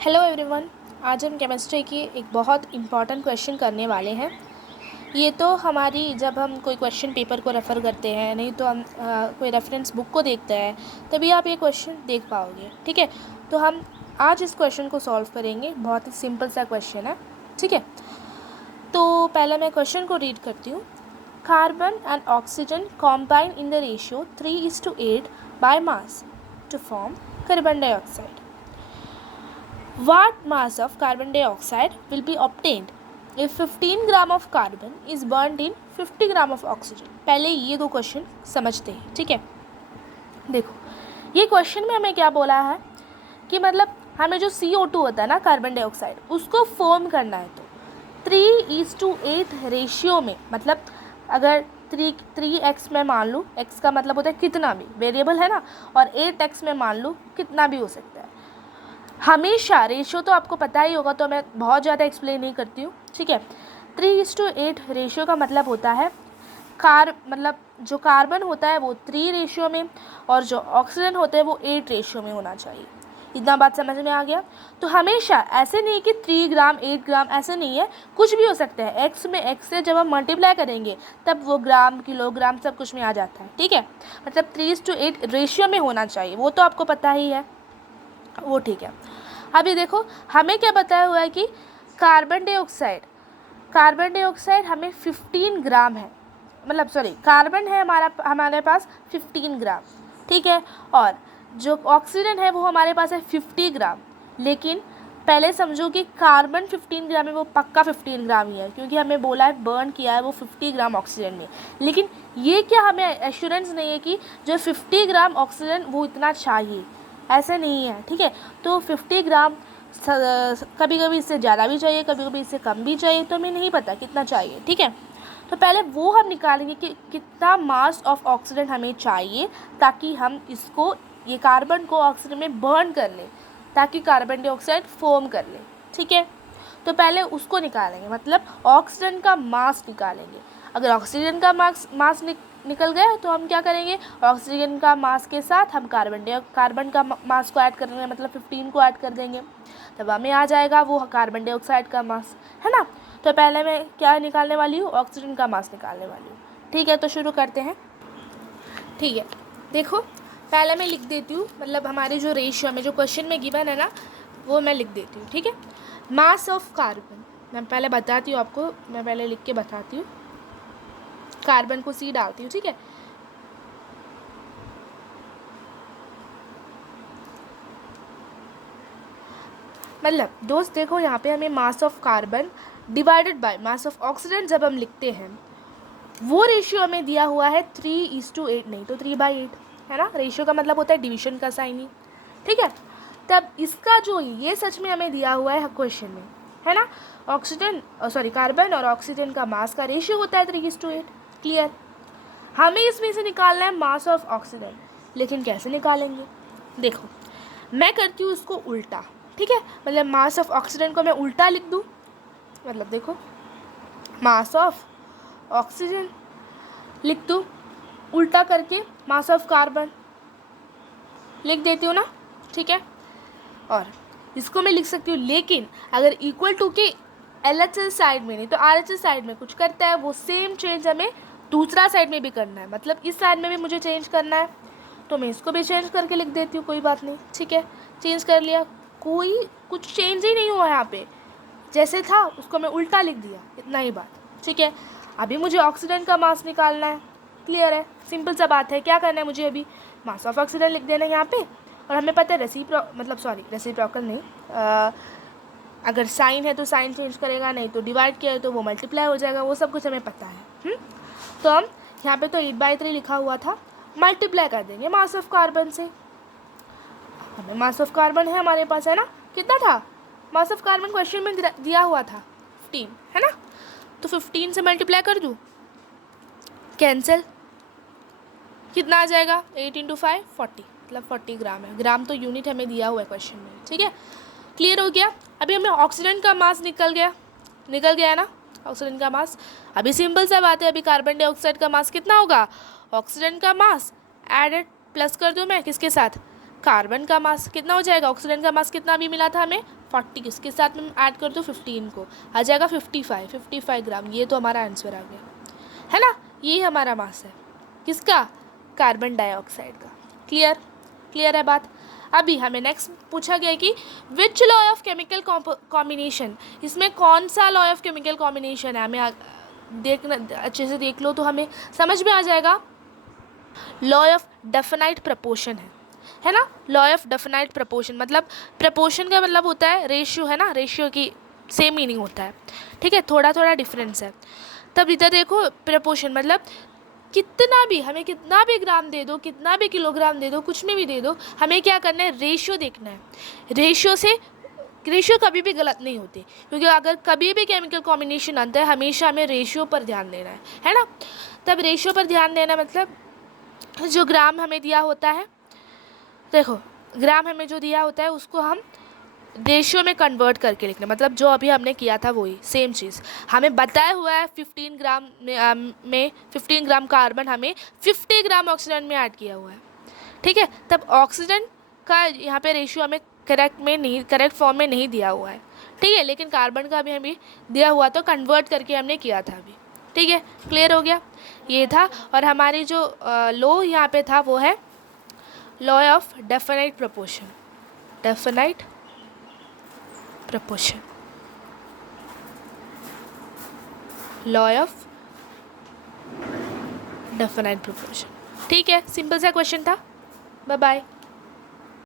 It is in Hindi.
Hello everyone. आज हम केमिस्ट्री की एक बहुत इम्पॉर्टेंट क्वेश्चन करने वाले हैं। ये तो हमारी जब हम कोई क्वेश्चन पेपर को रेफ़र करते हैं, नहीं तो हम कोई रेफरेंस बुक को देखते हैं, तभी आप ये क्वेश्चन देख पाओगे। ठीक है, तो हम आज इस क्वेश्चन को सॉल्व करेंगे। बहुत ही सिंपल सा क्वेश्चन है। ठीक है, तो पहले मैं क्वेश्चन को रीड करती हूँ। Carbon and oxygen combine in the ratio 3:8 by mass to form carbon dioxide. What mass of carbon dioxide will be obtained if 15 gram of carbon is burned in 50 gram of oxygen? पहले ये दो क्वेश्चन समझते हैं। ठीक है, देखो ये क्वेश्चन में हमें क्या बोला है कि मतलब हमें जो CO2 होता है ना, कार्बन डाइऑक्साइड, उसको फॉर्म करना है। तो 3:8 रेशियो में, मतलब अगर 3x में मान लूँ, x का मतलब होता है कितना भी, वेरिएबल है ना, और 8x में मान लूँ कितना भी हो सकता है। हमेशा रेशियो तो आपको पता ही होगा, तो मैं बहुत ज़्यादा एक्सप्लेन नहीं करती हूँ। ठीक है, 3:8 रेशियो का मतलब होता है मतलब जो कार्बन होता है वो 3 रेशियो में, और जो ऑक्सीजन होते हैं वो 8 रेशियो में होना चाहिए। इतना बात समझ में आ गया? तो हमेशा ऐसे नहीं कि 3 ग्राम 8 ग्राम, ऐसे नहीं है, कुछ भी हो सकता है। एक्स में एक्स से जब हम मल्टीप्लाई करेंगे तब वो ग्राम किलोग्राम सब कुछ में आ जाता है। ठीक है, मतलब 3:8 रेशियो में होना चाहिए, वो तो आपको पता ही है, वो ठीक है। अभी देखो हमें क्या बताया हुआ है कि कार्बन डाइऑक्साइड हमें 15 ग्राम है, मतलब सॉरी, कार्बन है हमारे पास 15 ग्राम। ठीक है, और जो ऑक्सीजन है वो हमारे पास है 50 ग्राम। लेकिन पहले समझो कि कार्बन 15 ग्राम है, वो पक्का 15 ग्राम ही है, क्योंकि हमें बोला है, बर्न किया है वो 50 ग्राम ऑक्सीजन में। लेकिन ये क्या हमें एश्योरेंस नहीं है कि जो 50 ग्राम ऑक्सीजन वो इतना चाहिए, ऐसे नहीं है। ठीक है, तो 50 ग्राम कभी कभी इससे ज़्यादा भी चाहिए, कभी कभी इससे कम भी चाहिए, तो हमें नहीं पता कितना चाहिए। ठीक है, तो पहले वो हम निकालेंगे कि कितना मास ऑफ ऑक्सीजन हमें चाहिए, ताकि हम इसको, ये कार्बन को ऑक्सीजन में बर्न कर लें, ताकि कार्बन डाइऑक्साइड फॉर्म कर ले। ठीक है, तो पहले उसको निकालेंगे, मतलब ऑक्सीजन का मास निकालेंगे। अगर ऑक्सीजन का मास निकल गया तो हम क्या करेंगे, ऑक्सीजन का मास के साथ हम कार्बन का मास को ऐड कर देंगे, मतलब 15 को ऐड कर देंगे, तब हमें आ जाएगा वो कार्बन डाइऑक्साइड का मास, है ना। तो पहले मैं क्या निकालने वाली हूँ, ऑक्सीजन का मास निकालने वाली हूँ। ठीक है, तो शुरू करते हैं। ठीक है, देखो पहले मैं लिख देती हूँ, मतलब हमारे जो रेशियो में जो क्वेश्चन में गिवन है ना, वो मैं लिख देती हूँ। ठीक है, मास ऑफ कार्बन मैं पहले बताती हूँ आपको, मैं पहले लिख के बताती हूँ। कार्बन को C डालती हूँ। ठीक है, मतलब दोस्त देखो यहाँ पे हमें mass of carbon divided by mass of oxygen जब हम लिखते हैं, वो रेशियो हमें दिया हुआ है 3:8, नहीं तो 3/8, है ना। रेशियो का मतलब होता है डिवीजन का साइन ही। ठीक है, तब इसका जो ये सच में हमें दिया हुआ है क्वेश्चन में, है ना, कार्बन और ऑक्सीजन का मास का रेशियो होता है 3:8। क्लियर? हमें इसमें से निकालना है मास ऑफ ऑक्सीजन, लेकिन कैसे निकालेंगे? देखो मैं करती हूँ इसको उल्टा। ठीक है, मतलब मास ऑफ ऑक्सीजन को मैं उल्टा लिख दूँ, मतलब देखो मास ऑफ ऑक्सीजन लिख दूँ, उल्टा करके मास ऑफ कार्बन लिख देती हूँ ना। ठीक है, और इसको मैं लिख सकती हूँ, लेकिन अगर इक्वल टू के LHS साइड में नहीं तो RHS साइड में कुछ करता है, वो सेम चेंज हमें दूसरा साइड में भी करना है, मतलब इस साइड में भी मुझे चेंज करना है, तो मैं इसको भी चेंज करके लिख देती हूँ, कोई बात नहीं। ठीक है, चेंज कर लिया, कोई कुछ चेंज ही नहीं हुआ यहाँ पे, जैसे था उसको मैं उल्टा लिख दिया, इतना ही बात। ठीक है, अभी मुझे ऑक्सीजन का मास निकालना है। क्लियर है? सिंपल सा बात है। क्या करना है मुझे, अभी मास ऑफ ऑक्सीजन लिख देना है यहाँ पे, और हमें पता है रेसिप्रोकल नहीं, अगर साइन है तो साइन चेंज करेगा, नहीं तो डिवाइड किया है तो वो मल्टीप्लाई हो जाएगा, वो सब कुछ हमें पता है। तो हम यहाँ पे तो 8/3 लिखा हुआ था, मल्टीप्लाई कर देंगे मास ऑफ कार्बन से। हमें मास ऑफ कार्बन है हमारे पास, है ना, कितना था मास ऑफ कार्बन, क्वेश्चन में दिया हुआ था 15, है ना, तो 15 से मल्टीप्लाई कर दूँ, कैंसिल, कितना आ जाएगा, 8 × 5 40, मतलब 40 ग्राम है। ग्राम तो यूनिट हमें दिया हुआ है क्वेश्चन में। ठीक है, क्लियर हो गया? अभी हमें ऑक्सीजन का मास निकल गया है ना, ऑक्सीजन का मास। अभी सिंपल सा बात है, अभी कार्बन डाइऑक्साइड का मास कितना होगा, ऑक्सीजन का मास एडेड प्लस कर दूँ मैं किसके साथ, कार्बन का मास, कितना हो जाएगा, ऑक्सीजन का मास कितना अभी मिला था हमें 40 किसके साथ में ऐड कर दो 15 को, आ जाएगा 55 ग्राम। ये तो हमारा आंसर आ गया है ना। यही हमारा मास है किसका, कार्बन डाइऑक्साइड का। क्लियर है बात। अभी हमें नेक्स्ट पूछा गया कि which law of chemical combination, इसमें कौन सा लॉ ऑफ केमिकल कॉम्बिनेशन है, हमें देखना, अच्छे से देख लो तो हमें समझ में आ जाएगा। लॉ ऑफ डेफिनाइट प्रपोर्शन है ना। लॉ ऑफ डेफिनाइट प्रपोर्शन मतलब प्रपोर्शन का मतलब होता है रेशियो, है ना, रेशियो की सेम मीनिंग होता है, ठीक है, थोड़ा थोड़ा डिफरेंस है। तब इधर देखो प्रपोर्शन मतलब कितना भी, हमें कितना भी ग्राम दे दो, कितना भी किलोग्राम दे दो, कुछ में भी दे दो, हमें क्या करना है, रेशियो देखना है। रेशियो कभी भी गलत नहीं होती, क्योंकि अगर कभी भी केमिकल कॉम्बिनेशन आता है हमेशा हमें रेशियो पर ध्यान देना है ना। तब रेशियो पर ध्यान देना मतलब जो ग्राम हमें दिया होता है, देखो ग्राम हमें जो दिया होता है उसको हम रेशियो में कन्वर्ट करके लिखना, मतलब जो अभी हमने किया था वही सेम चीज़ हमें बताया हुआ है। 15 ग्राम में 15 ग्राम कार्बन हमें 50 ग्राम ऑक्सीजन में ऐड किया हुआ है, ठीक है। तब ऑक्सीजन का यहाँ पे रेशियो हमें करेक्ट फॉर्म में नहीं दिया हुआ है, ठीक है, लेकिन कार्बन का भी हमें दिया हुआ तो कन्वर्ट करके हमने किया था अभी, ठीक है। क्लियर हो गया, ये था। और हमारी जो लॉ यहाँ पे था वो है law of definite proportion, definite proportion, law of definite proportion, ठीक है। सिंपल सा क्वेश्चन था। Bye bye.